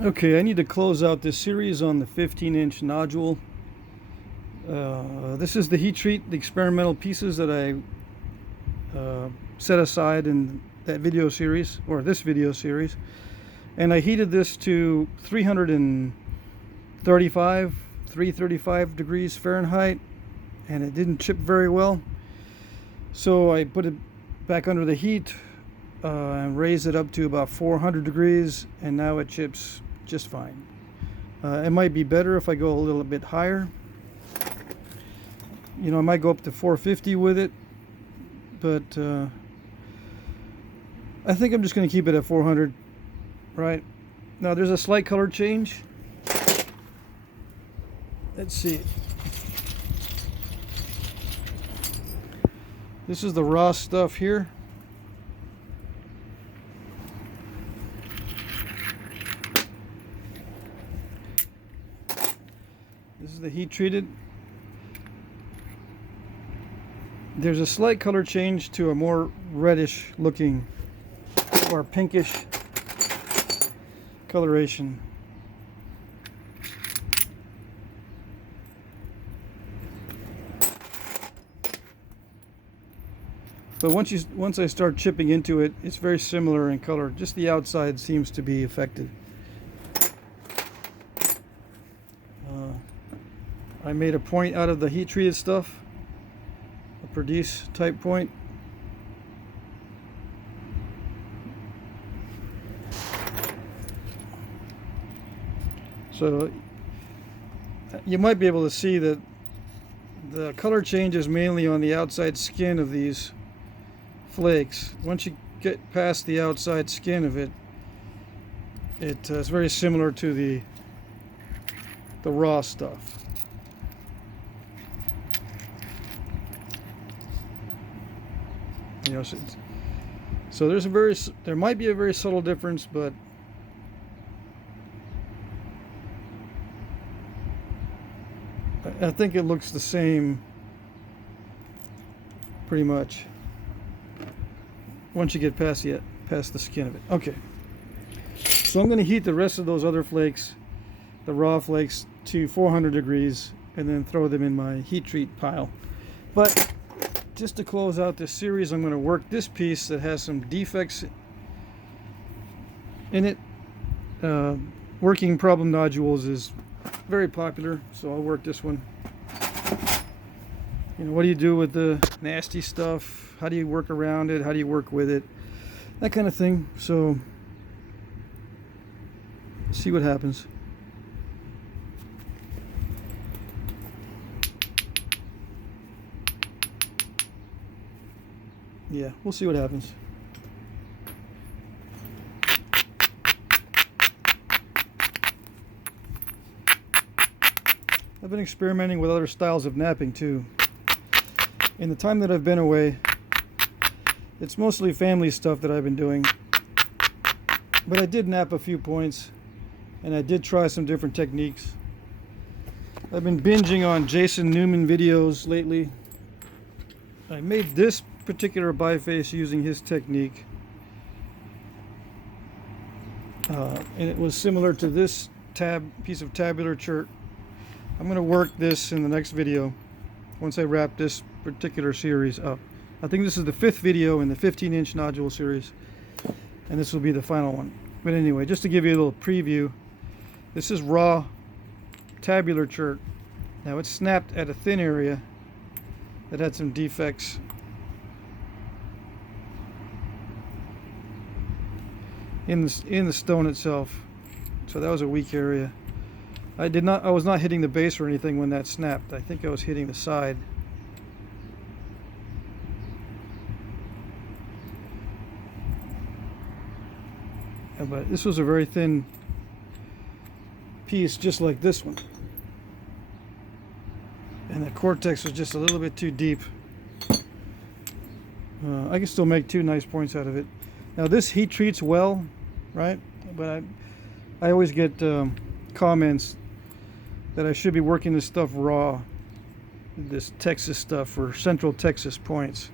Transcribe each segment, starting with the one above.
Okay, I need to close out this series on the 15-inch nodule. This is the heat treat, the experimental pieces that I set aside in that video series, or this video series. And I heated this to 335 degrees Fahrenheit, and it didn't chip very well. So I put it back under the heat and raised it up to about 400 degrees, and now it chips just fine. It might be better if I go a little bit higher. You know, I might go up to 450 with it, but I think I'm just going to keep it at 400. Right now, there's a slight color change. Let's see. This is the raw stuff here. This is the heat treated. There's a slight color change to a more reddish looking or pinkish coloration. But once I start chipping into it, it's very similar in color. Just the outside seems to be affected. I made a point out of the heat treated stuff, a produce type point. So you might be able to see that the color change is mainly on the outside skin of these flakes. Once you get past the outside skin of it, it's very similar to the raw stuff. You know, so there might be a very subtle difference, but I think it looks the same pretty much once you get past the skin of it. Okay, so I'm going to heat the rest of those other flakes, the raw flakes, to 400 degrees and then throw them in my heat treat pile. But just to close out this series, I'm going to work this piece that has some defects in it. Working problem nodules is very popular, so I'll work this one. You know, what do you do with the nasty stuff? How do you work around it? How do you work with it? That kind of thing. So, see what happens. Yeah, we'll see what happens. I've been experimenting with other styles of knapping too. In the time that I've been away, it's mostly family stuff that I've been doing. But I did knap a few points, and I did try some different techniques. I've been binging on Jason Newman videos lately. I made this particular biface using his technique. And it was similar to this piece of tabular chert. I'm going to work this in the next video once I wrap this particular series up. I think this is the 5th video in the 15-inch nodule series, and this will be the final one. But anyway, just to give you a little preview, this is raw tabular chert. Now it's snapped at a thin area that had some defects. In the stone itself, so that was a weak area. I was not hitting the base or anything when that snapped. I think I was hitting the side. But this was a very thin piece, just like this one, and the cortex was just a little bit too deep. I can still make 2 nice points out of it. Now this heat treats well, right? But I always get comments that I should be working this stuff raw, this Texas stuff for Central Texas points.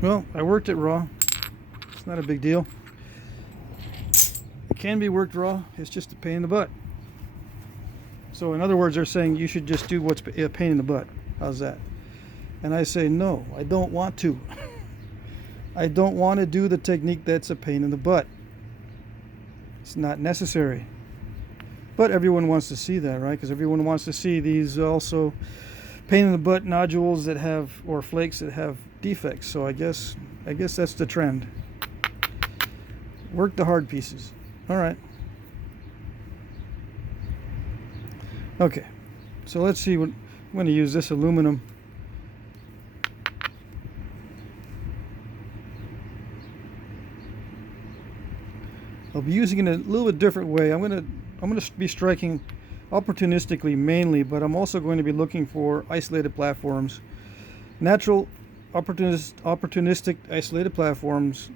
Well, I worked it raw. It's not a big deal. It can be worked raw. It's just a pain in the butt. So in other words, they're saying you should just do what's a pain in the butt. How's that? And I say, no, I don't want to. I don't want to do the technique that's a pain in the butt. It's not necessary. But everyone wants to see that, right? Because everyone wants to see these also pain in the butt nodules that have, or flakes that have defects. So I guess that's the trend. Work the hard pieces. All right. Okay. So let's see what I'm going to use this aluminum. I'll be using it in a little bit different way. I'm going to be striking opportunistically mainly, but I'm also going to be looking for isolated platforms, natural opportunistic isolated platforms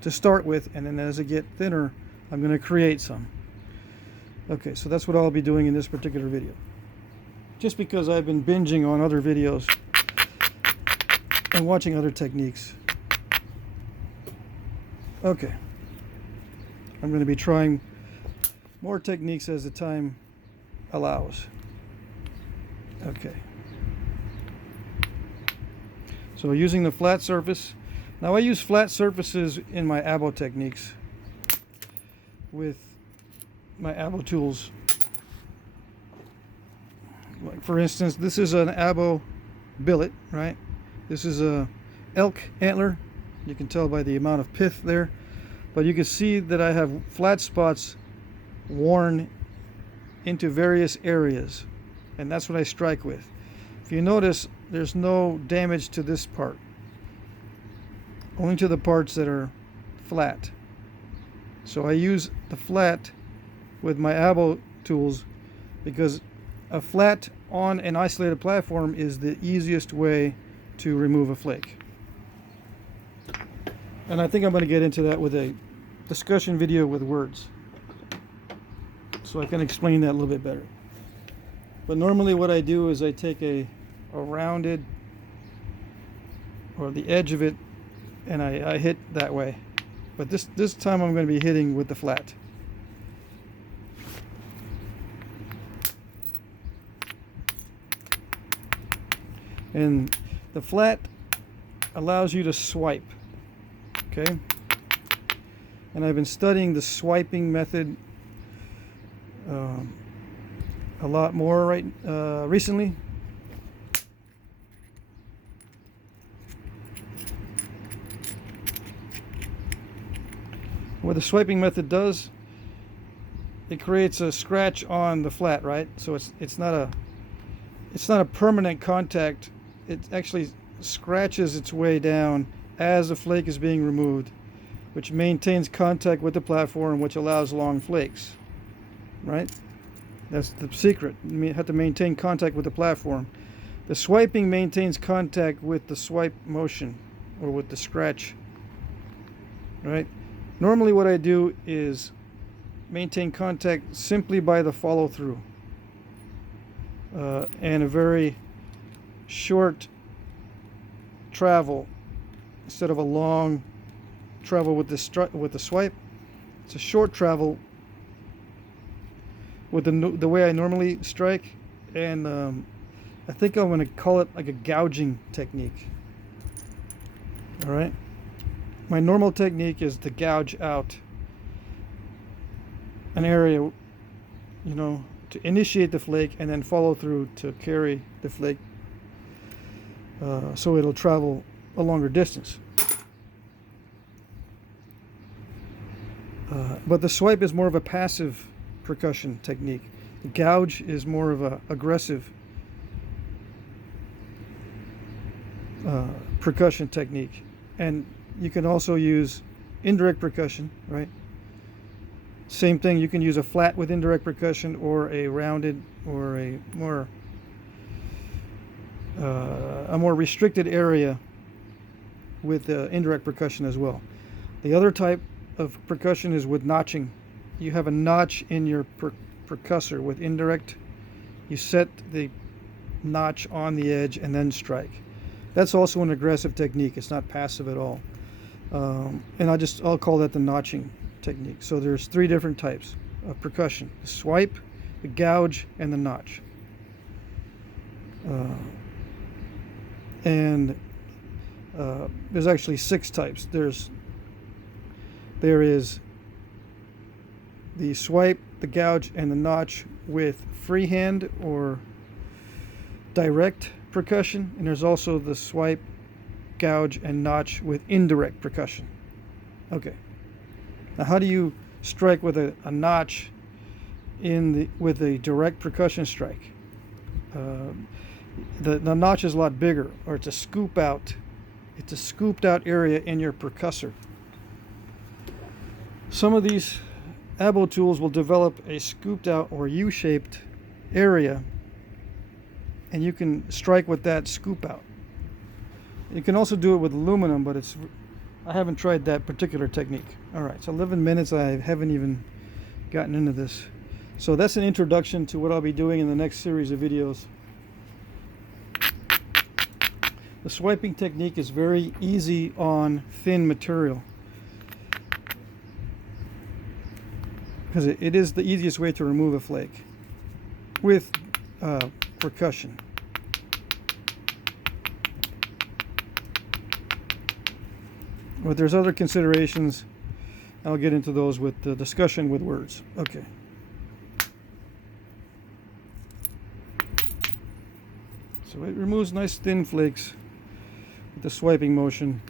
to start with, and then as I get thinner, I'm going to create some. Okay, so that's what I'll be doing in this particular video. Just because I've been binging on other videos and watching other techniques. Okay. I'm going to be trying more techniques as the time allows. Okay. So using the flat surface. Now I use flat surfaces in my abo techniques with my abo tools. Like for instance, this is an abo billet, right? This is a elk antler. You can tell by the amount of pith there. But you can see that I have flat spots worn into various areas, and that's what I strike with. If you notice, there's no damage to this part, only to the parts that are flat. So I use the flat with my abo tools because a flat on an isolated platform is the easiest way to remove a flake. And I think I'm going to get into that with a discussion video with words, so I can explain that a little bit better. But normally what I do is I take a rounded, or the edge of it, and I hit that way. But this time I'm going to be hitting with the flat. And the flat allows you to swipe. Okay, and I've been studying the swiping method a lot more recently. What the swiping method does, it creates a scratch on the flat, right? So it's not a permanent contact. It actually scratches its way down as the flake is being removed, which maintains contact with the platform, which allows long flakes, right? That's the secret. You have to maintain contact with the platform. The swiping maintains contact with the swipe motion, or with the scratch, right? Normally what I do is maintain contact simply by the follow through, and a very short travel. Instead of a long travel with the swipe, it's a short travel with the way I normally strike, and I think I'm going to call it like a gouging technique. All right, my normal technique is to gouge out an area, you know, to initiate the flake and then follow through to carry the flake, so it'll travel a longer distance. But the swipe is more of a passive percussion technique. The gouge is more of a aggressive percussion technique. And you can also use indirect percussion, right? Same thing, you can use a flat with indirect percussion, or a rounded, or a more restricted area with indirect percussion as well. The other type of percussion is with notching. You have a notch in your percussor with indirect. You set the notch on the edge and then strike. That's also an aggressive technique. It's not passive at all. And I'll call that the notching technique. So there's 3 different types of percussion: the swipe, the gouge, and the notch. And there's actually 6 types. There is the swipe, the gouge, and the notch with freehand or direct percussion, and there's also the swipe, gouge, and notch with indirect percussion. Okay. Now, how do you strike with a notch with a direct percussion strike? The notch is a lot bigger, or it's a scoop out. It's a scooped out area in your percussor. Some of these abo tools will develop a scooped out or U-shaped area, and you can strike with that scoop out. You can also do it with aluminum, but I haven't tried that particular technique. All right, so 11 minutes, I haven't even gotten into this. So that's an introduction to what I'll be doing in the next series of videos. The swiping technique is very easy on thin material, because it is the easiest way to remove a flake with percussion. But there's other considerations. I'll get into those with the discussion with words. Okay. So it removes nice thin flakes with the swiping motion.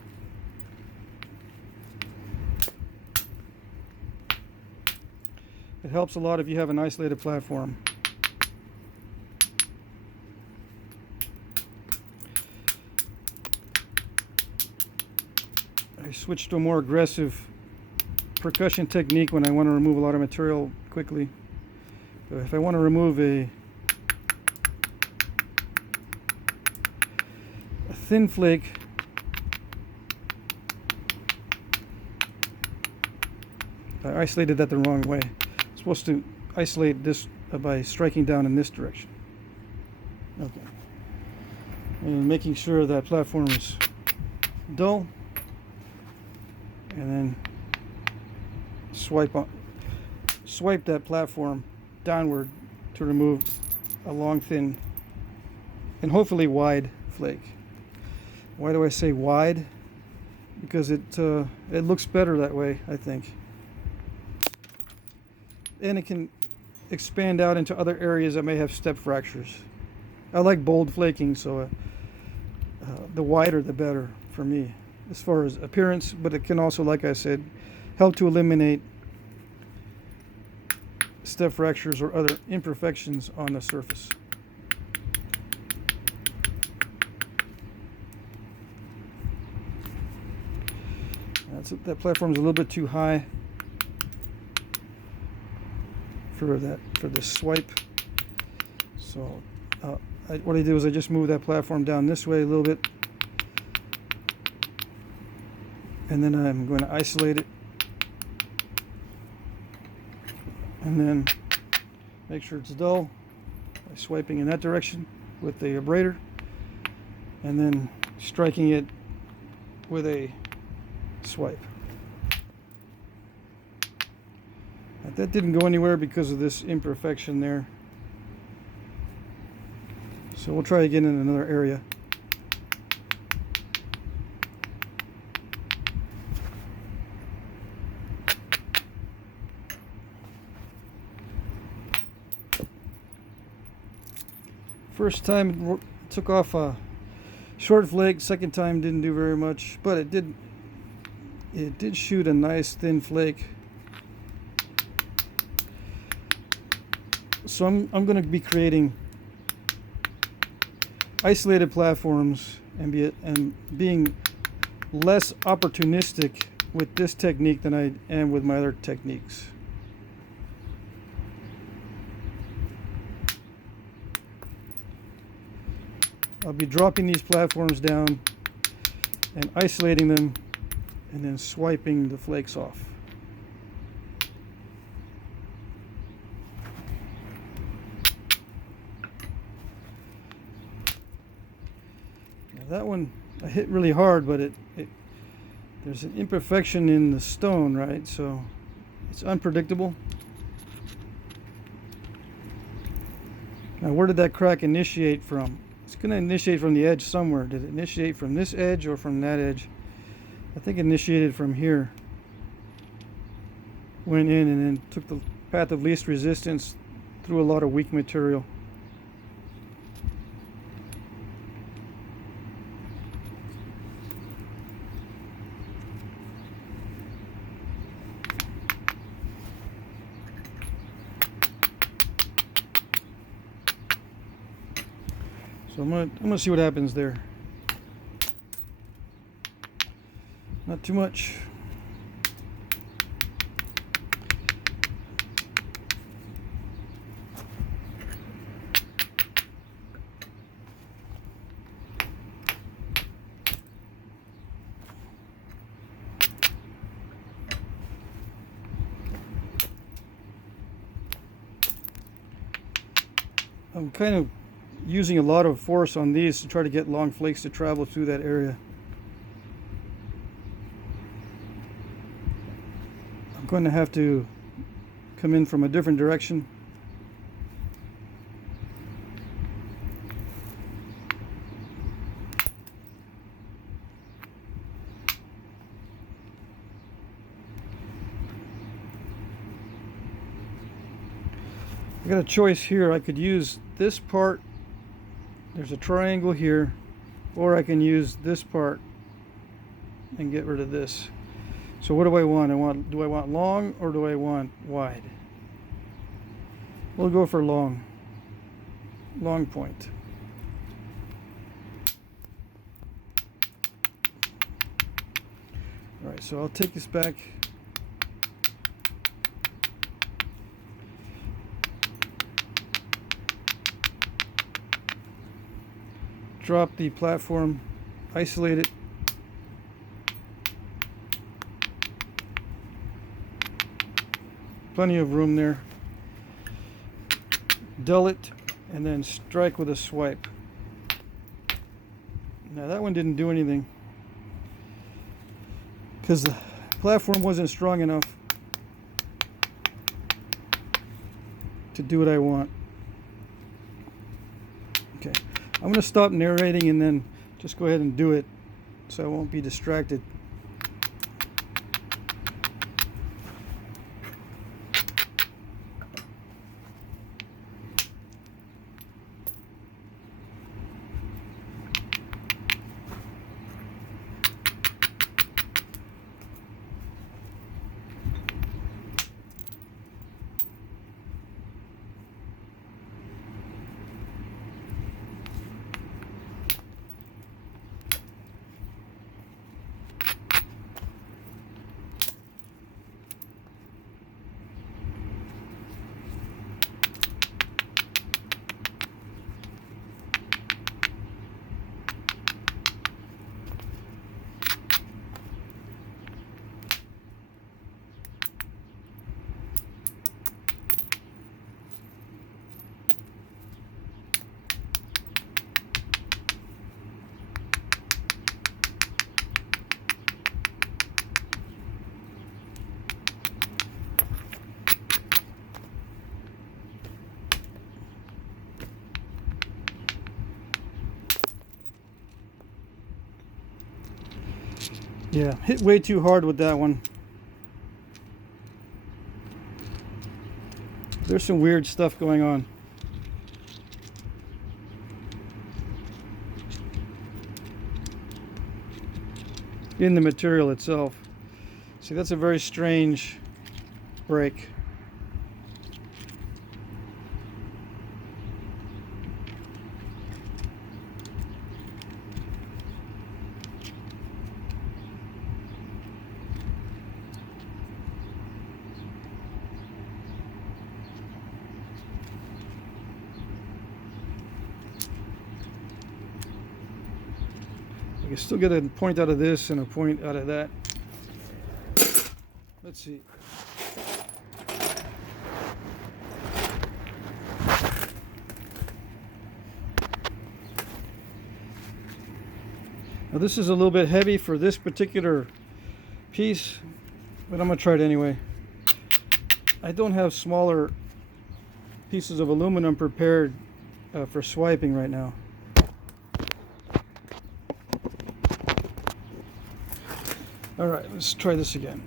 It helps a lot if you have an isolated platform. I switched to a more aggressive percussion technique when I want to remove a lot of material quickly. But if I want to remove a thin flake, I isolated that the wrong way. I'm supposed to isolate this by striking down in this direction. Okay. And making sure that platform is dull. And then swipe that platform downward to remove a long, thin, and hopefully wide flake. Why do I say wide? Because it looks better that way, I think. And it can expand out into other areas that may have step fractures. I like bold flaking, so the wider the better for me as far as appearance, but it can also, like I said, help to eliminate step fractures or other imperfections on the surface. That platform's a little bit too high for this swipe. So what I did was I just moved that platform down this way a little bit, and then I'm going to isolate it, and then make sure it's dull by swiping in that direction with the abrader, and then striking it with a swipe. Now, that didn't go anywhere because of this imperfection there, so we'll try again in another area. First time took off a short flake, second time didn't do very much, but it did shoot a nice thin flake. So I'm going to be creating isolated platforms and being less opportunistic with this technique than I am with my other techniques. I'll be dropping these platforms down and isolating them, and then swiping the flakes off. Now that one I hit really hard, but there's an imperfection in the stone, right? So it's unpredictable. Now, where did that crack initiate from? It's going to initiate from the edge somewhere. Did it initiate from this edge or from that edge? I think it initiated from here. Went in and then took the path of least resistance through a lot of weak material. So I'm gonna see what happens there. Not too much. I'm kind of using a lot of force on these to try to get long flakes to travel through that area. I'm going to have to come in from a different direction. I got a choice here. I could use this part. There's a triangle here, or I can use this part and get rid of this. So what do I want? Do I want long or do I want wide? We'll go for long. Long point. All right, so I'll take this back. Drop the platform, isolate it. Plenty of room there. Dull it and then strike with a swipe. Now that one didn't do anything because the platform wasn't strong enough to do what I want. Okay. I'm going to stop narrating and then just go ahead and do it so I won't be distracted. Yeah, hit way too hard with that one. There's some weird stuff going on. In the material itself. See, that's a very strange break. I can still get a point out of this and a point out of that. Let's see. Now this is a little bit heavy for this particular piece, but I'm gonna try it anyway. I don't have smaller pieces of aluminum prepared for swiping right now. All right, let's try this again.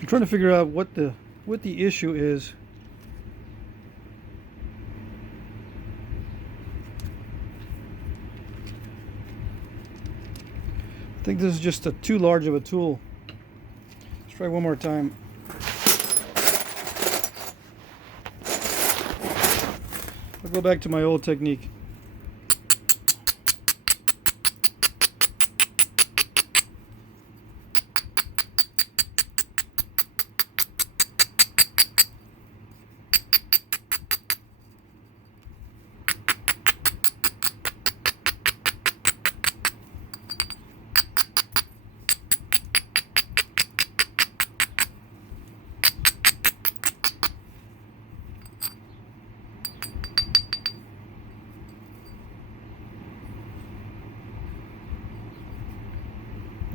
I'm trying to figure out what the issue is. I think this is just too large of a tool. Let's try one more time. I'll go back to my old technique.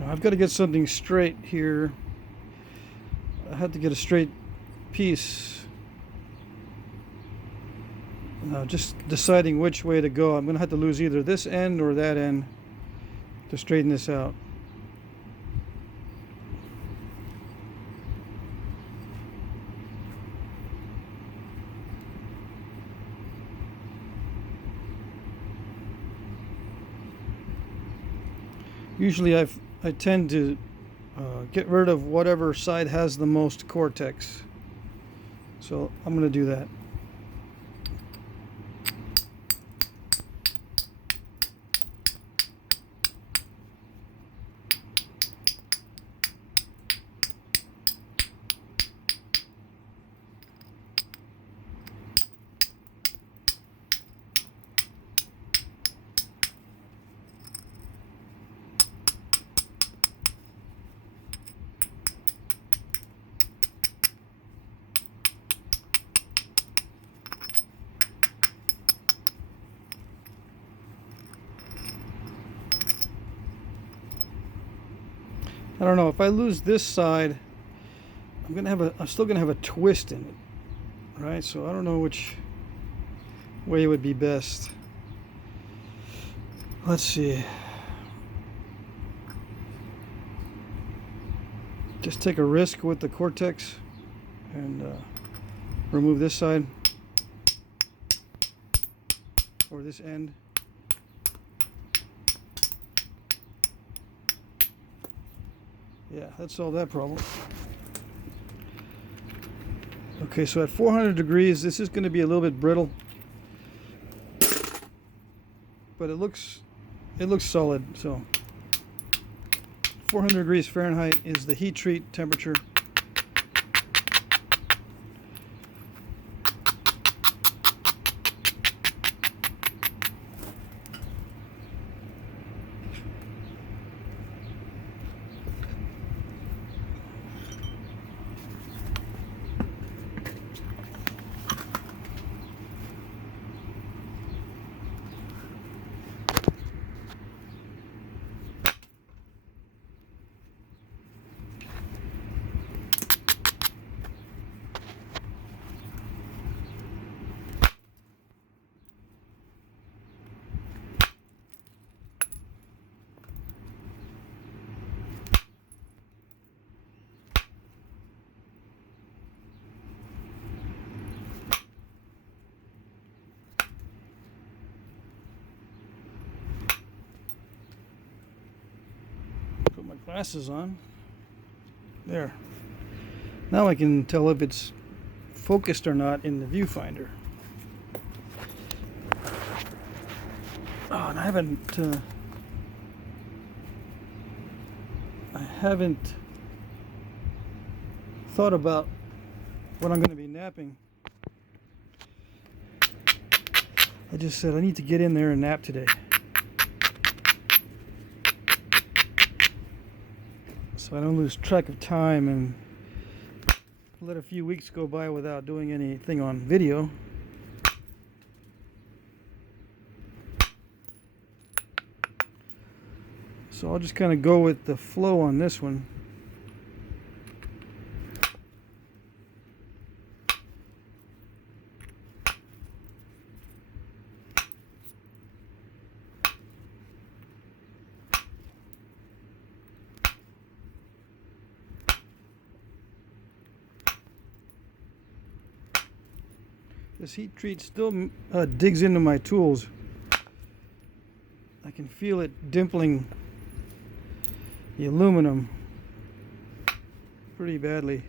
I've got to get something straight here. I have to get a straight piece. Just deciding which way to go. I'm going to have to lose either this end or that end to straighten this out. Usually I tend to get rid of whatever side has the most cortex. So I'm going to do that. I don't know, if I lose this side, I'm still gonna have a twist in it, right? So I don't know which way would be best. Let's see. Just take a risk with the cortex and remove this side or this end. Yeah, that solved that problem. Okay, so at 400 degrees, this is going to be a little bit brittle, but it looks solid. So 400 degrees Fahrenheit is the heat treat temperature. Put my glasses on. There. Now I can tell if it's focused or not in the viewfinder. Oh, and I haven't thought about what I'm going to be napping. I just said I need to get in there and nap today. So I don't lose track of time and let a few weeks go by without doing anything on video. So I'll just kind of go with the flow on this one. This heat treat still digs into my tools. I can feel it dimpling the aluminum pretty badly.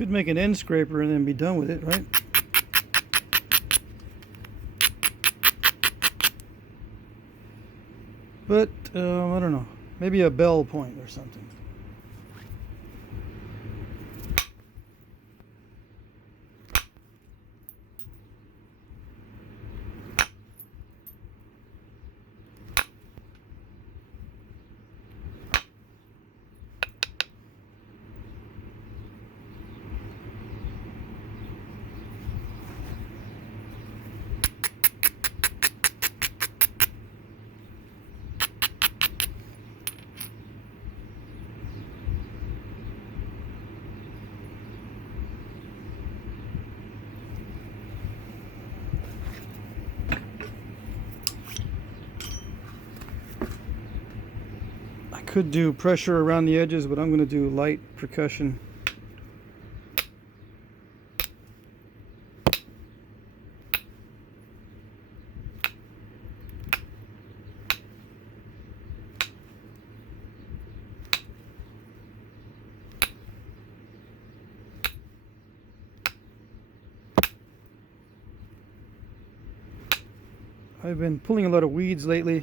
Could make an end scraper and then be done with it, right? But I don't know, maybe a bell point or something. Could do pressure around the edges, but I'm going to do light percussion. I've been pulling a lot of weeds lately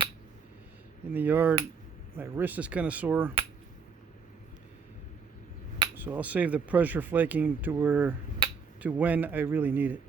in the yard. My wrist is kind of sore, so I'll save the pressure flaking to when I really need it.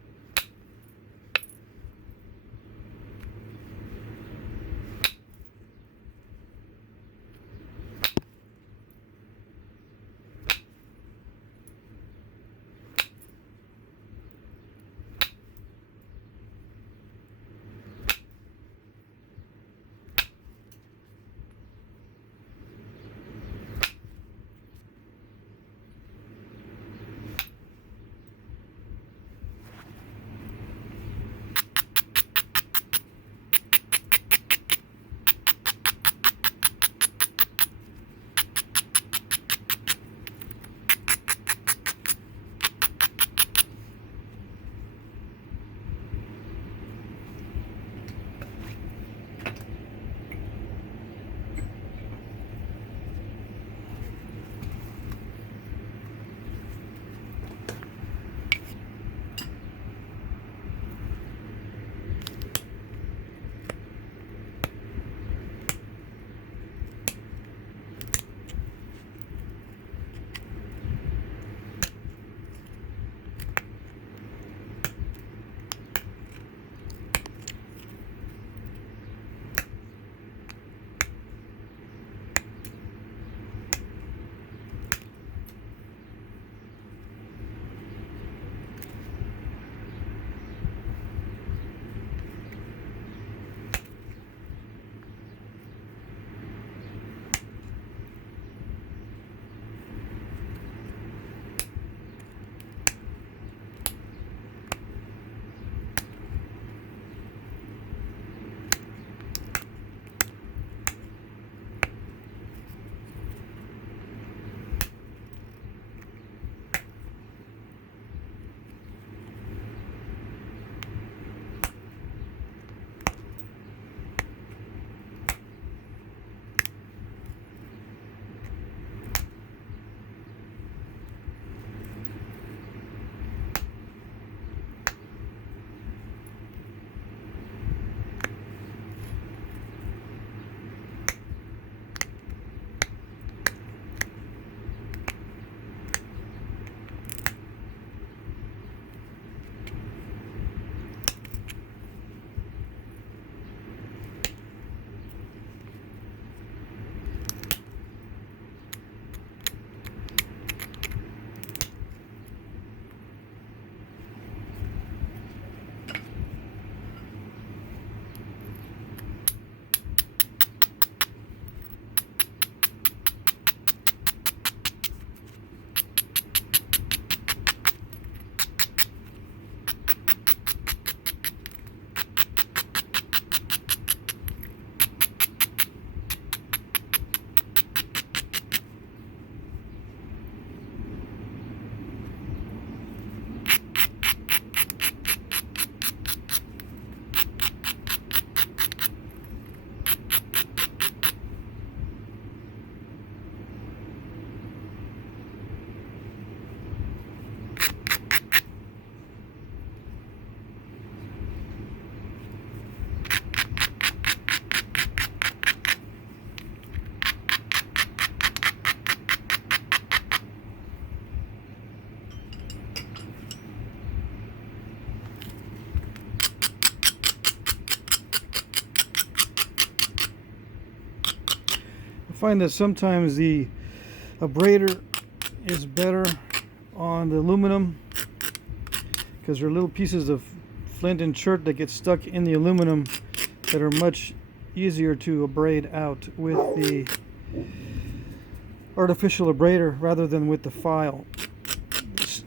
find that sometimes the abrader is better on the aluminum because there are little pieces of flint and chert that get stuck in the aluminum that are much easier to abrade out with the artificial abrader rather than with the file.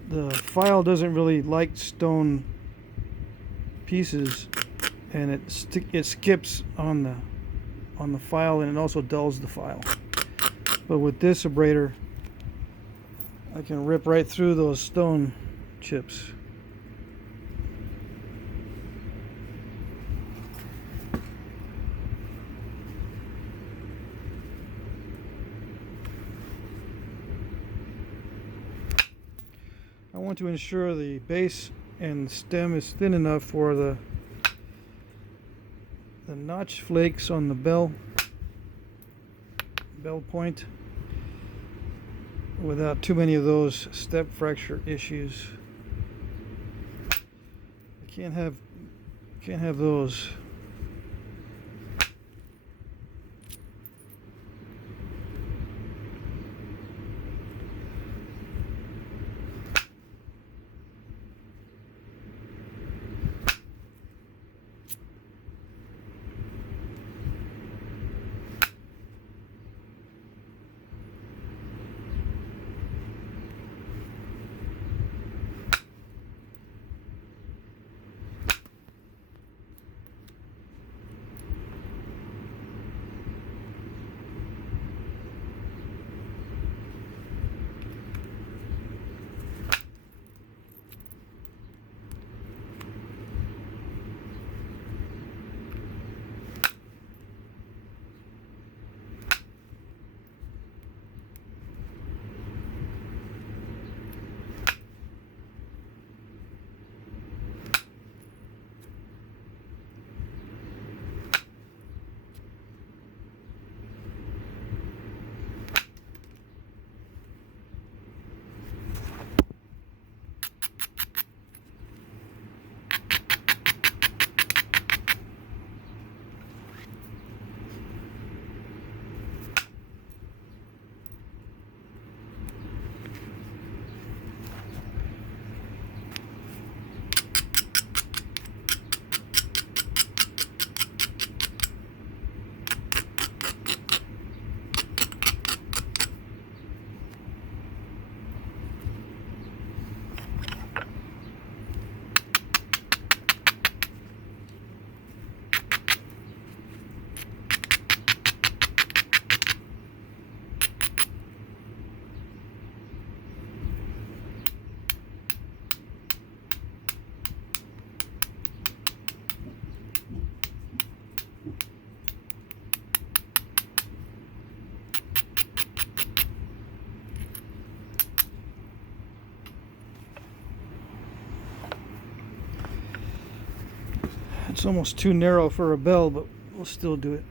The file doesn't really like stone pieces, and it skips on the file, and it also dulls the file. But with this abrader, I can rip right through those stone chips. I want to ensure the base and stem is thin enough for the notch flakes on the bell point without too many of those step fracture issues. I can't have those. It's almost too narrow for a bell, but we'll still do it.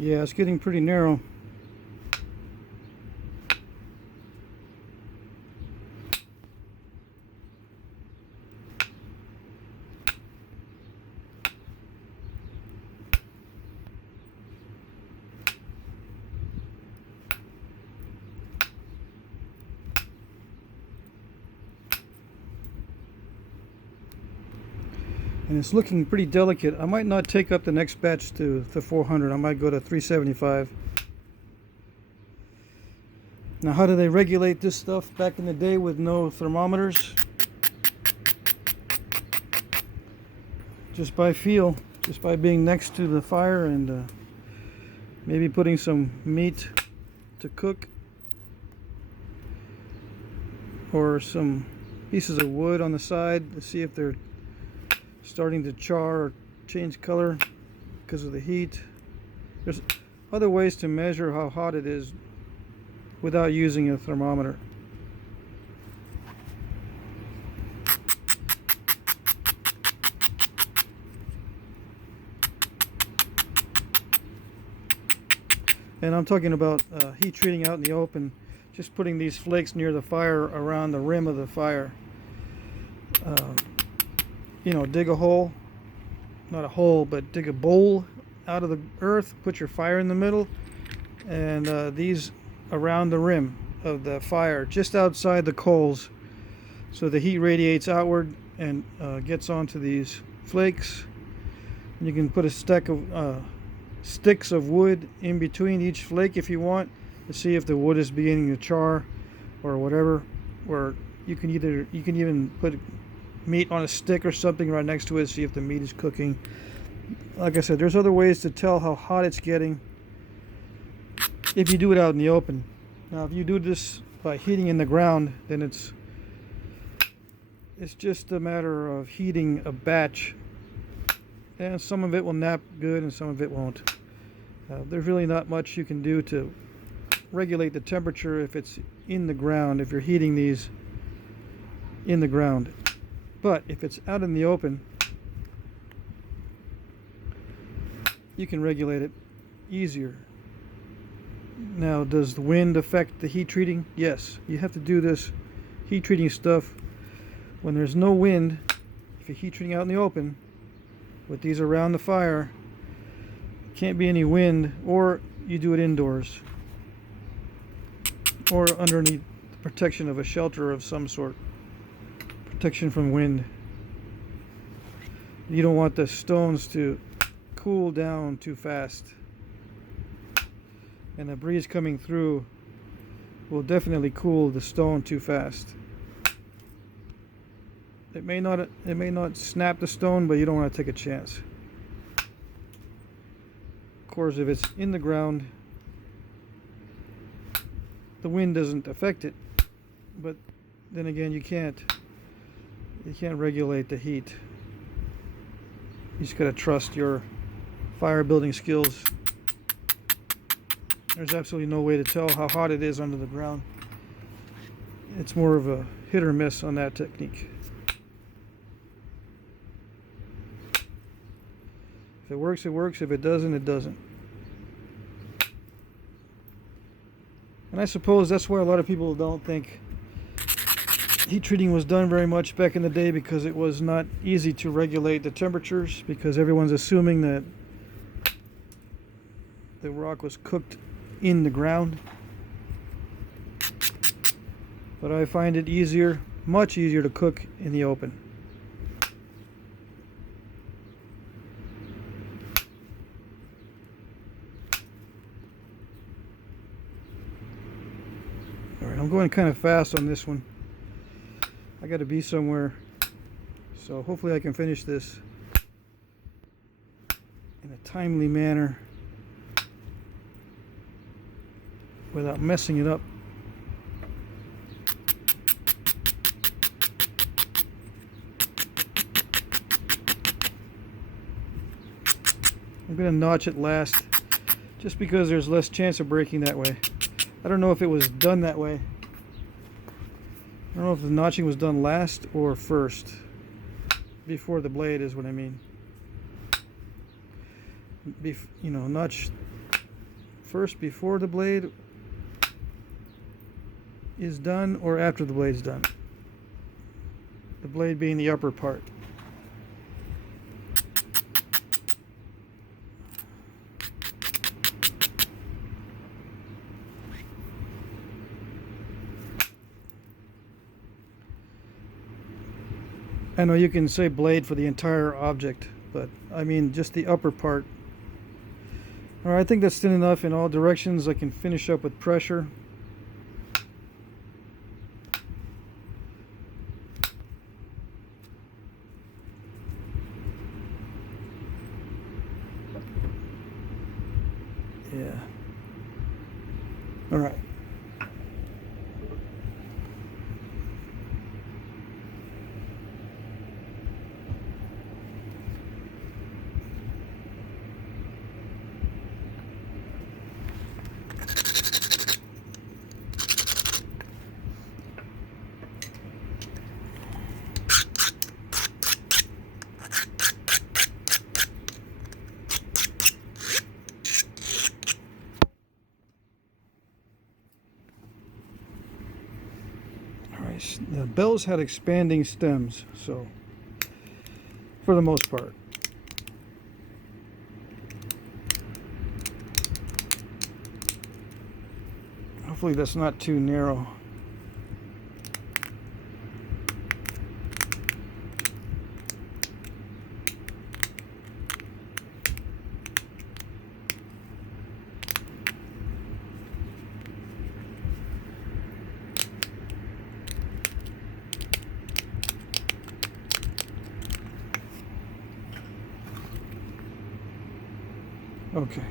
Yeah, it's getting pretty narrow. And it's looking pretty delicate. I might not take up the next batch to 400. I might go to 375. Now, how do they regulate this stuff back in the day with no thermometers? Just by feel, just by being next to the fire and maybe putting some meat to cook or some pieces of wood on the side to see if they're starting to char or change color because of the heat. There's other ways to measure how hot it is without using a thermometer. And I'm talking about heat treating out in the open, just putting these flakes near the fire around the rim of the fire. You know, dig a hole, not a hole, but dig a bowl out of the earth, put your fire in the middle, and these around the rim of the fire, just outside the coals, so the heat radiates outward and gets onto these flakes. And you can put a stack of sticks of wood in between each flake if you want, to see if the wood is beginning to char or whatever. Or you can even put meat on a stick or something right next to it, see if the meat is cooking. Like I said, there's other ways to tell how hot it's getting if you do it out in the open. Now, if you do this by heating in the ground, then it's just a matter of heating a batch, and some of it will nap good and some of it won't. There's really not much you can do to regulate the temperature if it's in the ground, if you're heating these in the ground. But if it's out in the open, you can regulate it easier. Now, does the wind affect the heat treating? Yes. You have to do this heat treating stuff when there's no wind. If you're heat treating out in the open with these around the fire, can't be any wind, or you do it indoors or underneath the protection of a shelter of some sort. Protection from wind. You don't want the stones to cool down too fast, and the breeze coming through will definitely cool the stone too fast. It may not snap the stone, but you don't want to take a chance. Of course, if it's in the ground, the wind doesn't affect it, but then again, you can't regulate the heat. You just gotta trust your fire building skills. There's absolutely no way to tell how hot it is under the ground. It's more of a hit or miss on that technique. If it works, it works. If it doesn't, it doesn't. And I suppose that's why a lot of people don't think heat treating was done very much back in the day, because it was not easy to regulate the temperatures, because everyone's assuming that the rock was cooked in the ground. But I find it easier, much easier to cook in the open. Alright, I'm going kind of fast on this one. I got to be somewhere, so hopefully I can finish this in a timely manner without messing it up. I'm going to notch it last just because there's less chance of breaking that way. I don't know if it was done that way. I don't know if the notching was done last or first. Before the blade is what I mean. You know, notch first before the blade is done, or after the blade's done. The blade being the upper part. I know you can say blade for the entire object, but I mean just the upper part. Alright, I think that's thin enough in all directions. I can finish up with pressure. Yeah. Alright. The bells had expanding stems, so for the most part. Hopefully that's not too narrow. Okay.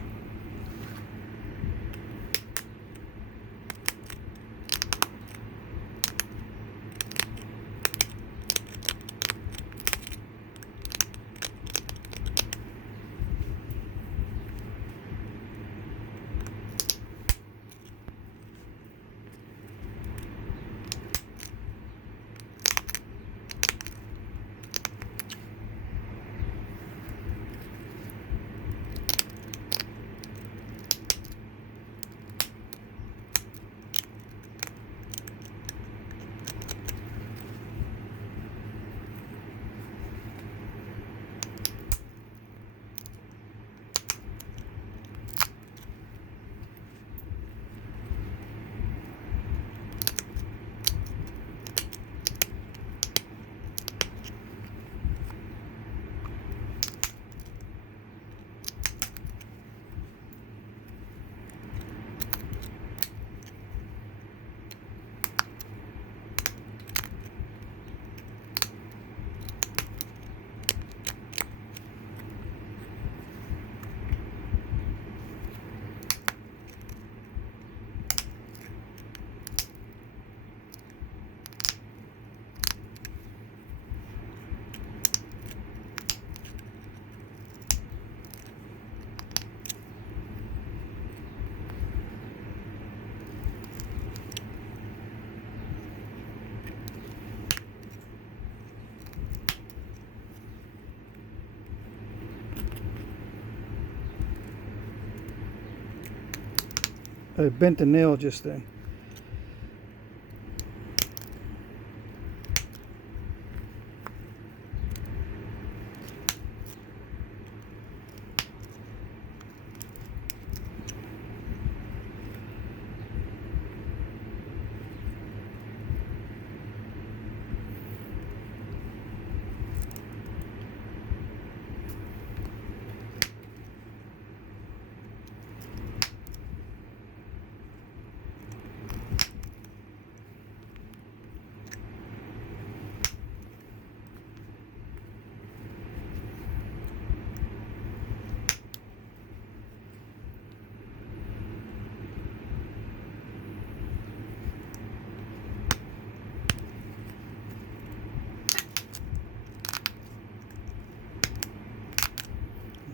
I bent the nail just then.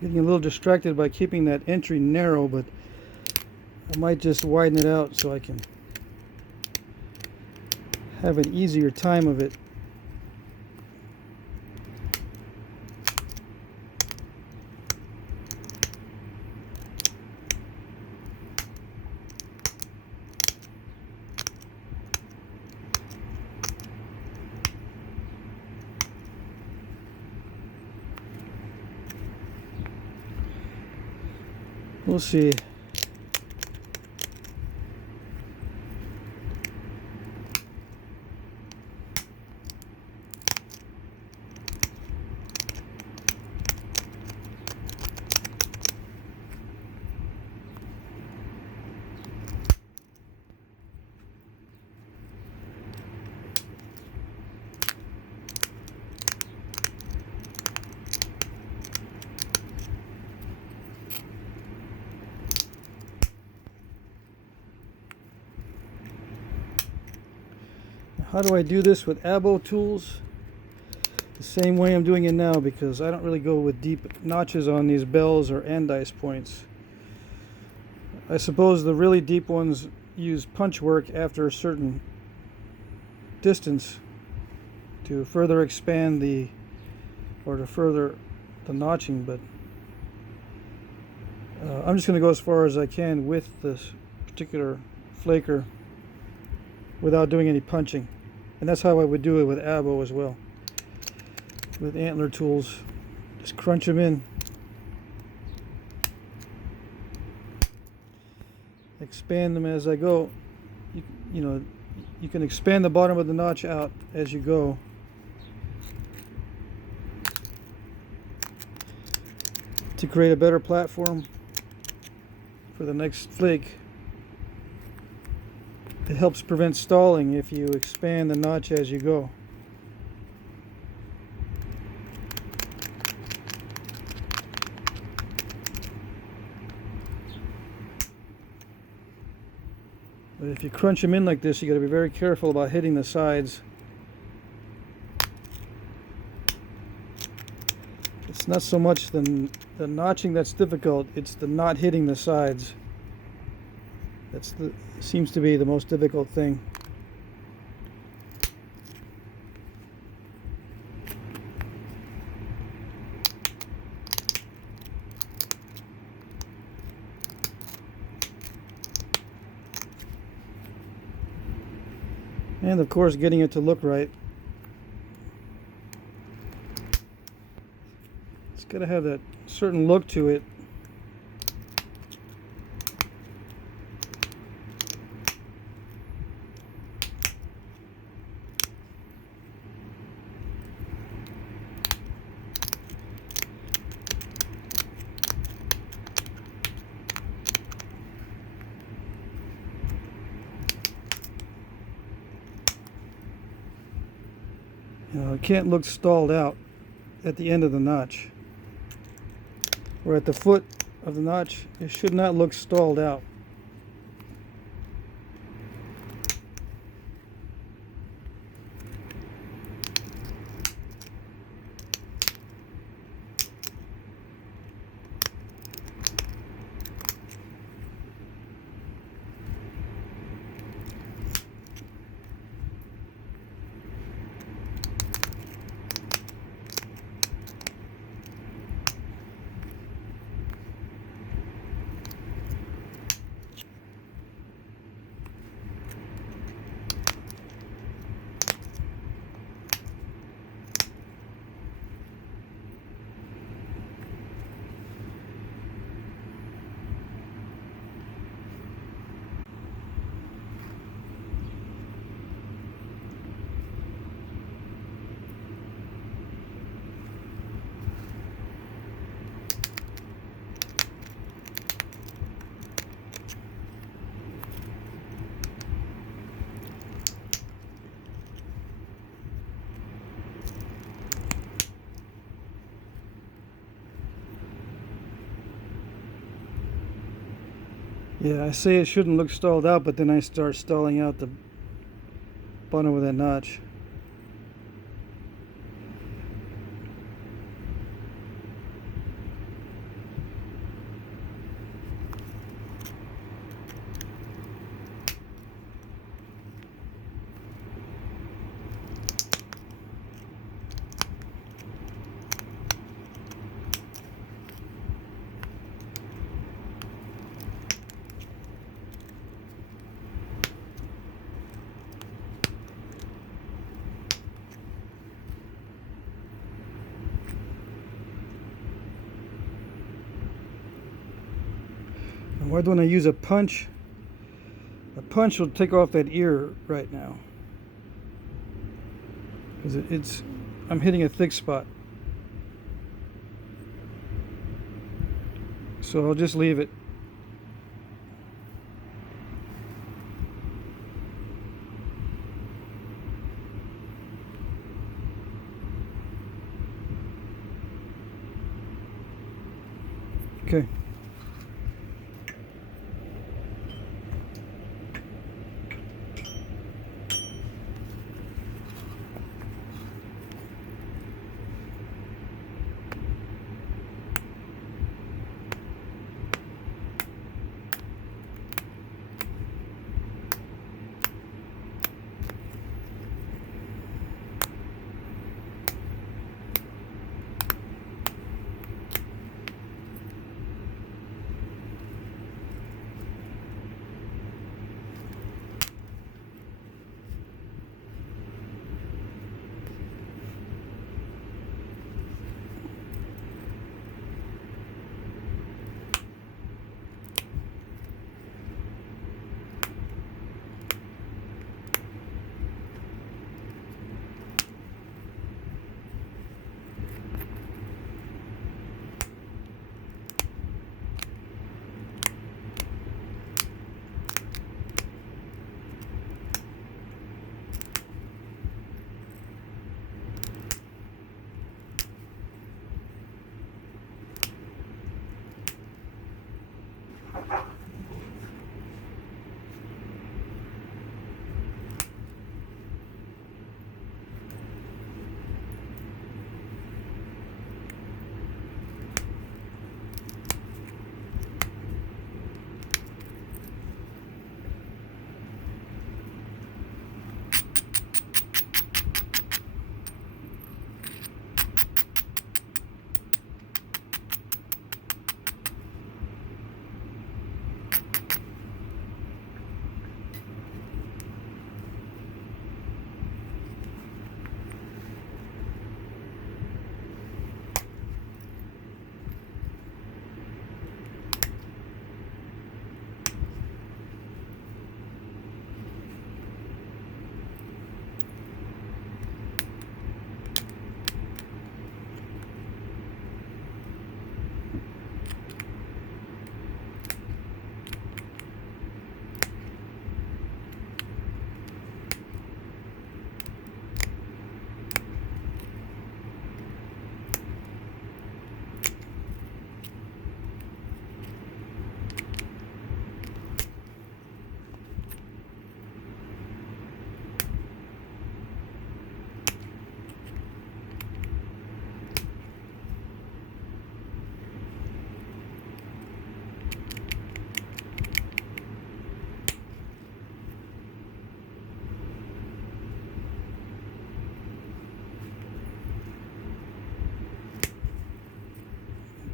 Getting a little distracted by keeping that entry narrow, but I might just widen it out so I can have an easier time of it. We'll see. How do I do this with abo tools? The same way I'm doing it now, because I don't really go with deep notches on these bells or andice points. I suppose the really deep ones use punch work after a certain distance to further expand to further the notching, but I'm just going to go as far as I can with this particular flaker without doing any punching. And that's how I would do it with abo as well. With antler tools, just crunch them in. Expand them as I go. You know, you can expand the bottom of the notch out as you go. To create a better platform for the next flake. It helps prevent stalling if you expand the notch as you go. But if you crunch them in like this, you got to be very careful about hitting the sides. It's not so much the notching that's difficult, it's the not hitting the sides. Seems to be the most difficult thing. And of course, getting it to look right. It's got to have that certain look to it. It can't look stalled out at the end of the notch. Or at the foot of the notch, it should not look stalled out. Yeah, I say it shouldn't look stalled out, but then I start stalling out the bottom of that notch. And why don't I use a punch? A punch will take off that ear right now, because I'm hitting a thick spot. So I'll just leave it. Okay.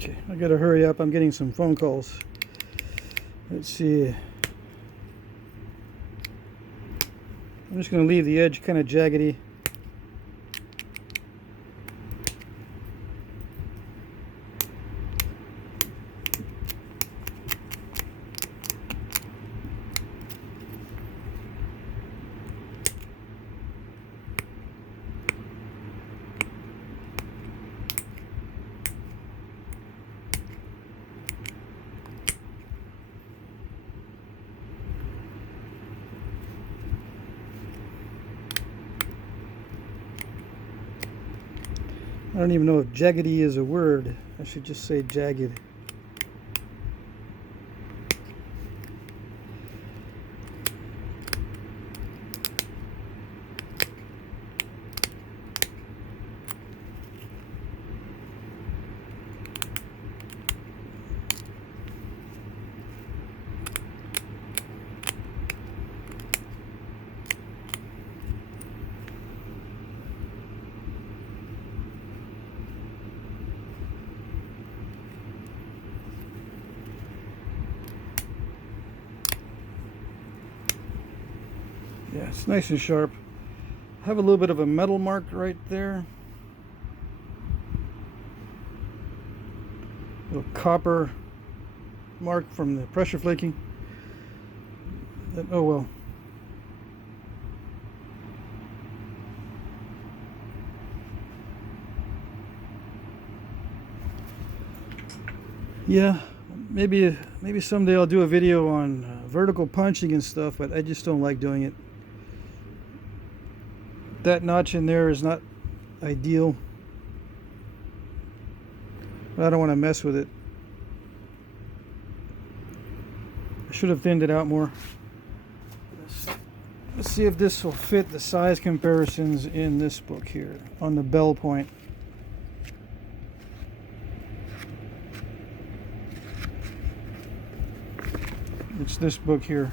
Okay, I gotta hurry up. I'm getting some phone calls. Let's see. I'm just gonna leave the edge kind of jaggedy. I don't even know if jaggedy is a word. I should just say jagged. it's nice and sharp. I have a little bit of a metal mark right there. Little copper mark from the pressure flaking. Oh well. Yeah, maybe someday I'll do a video on vertical punching and stuff, but I just don't like doing it. That notch in there is not ideal, but I don't want to mess with it. I should have thinned it out more. Let's see if this will fit the size comparisons in this book here on the bell point. It's this book here.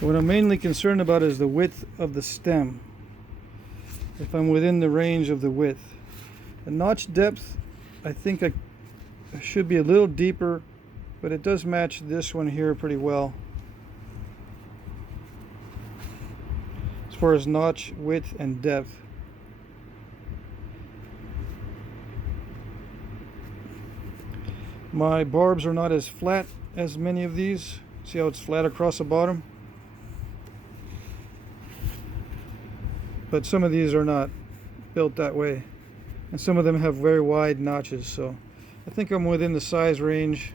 What I'm mainly concerned about is the width of the stem. If I'm within the range of the width. The notch depth, I think I should be a little deeper, but it does match this one here pretty well. As far as notch width and depth. My barbs are not as flat as many of these. See how it's flat across the bottom? But some of these are not built that way. And some of them have very wide notches, so I think I'm within the size range.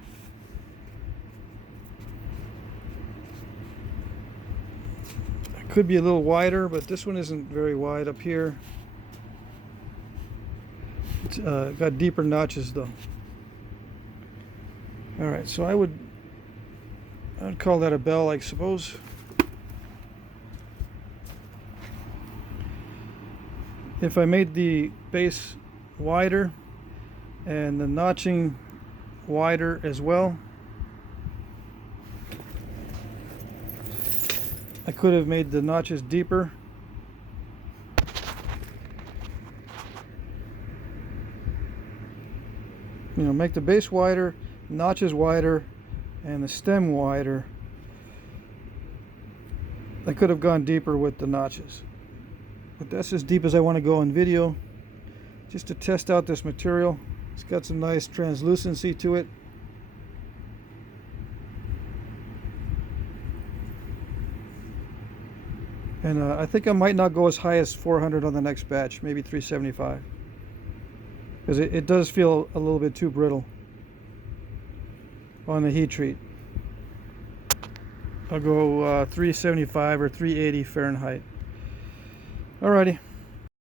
It could be a little wider, but this one isn't very wide up here. It's got deeper notches though. Alright, so I'd call that a bell, I suppose. If I made the base wider and the notching wider as well, I could have made the notches deeper. You know, make the base wider, notches wider, and the stem wider. I could have gone deeper with the notches. But that's as deep as I want to go in video, just to test out this material. It's got some nice translucency to it. And I think I might not go as high as 400 on the next batch, maybe 375. Because it does feel a little bit too brittle on the heat treat. I'll go 375 or 380 Fahrenheit. Alrighty.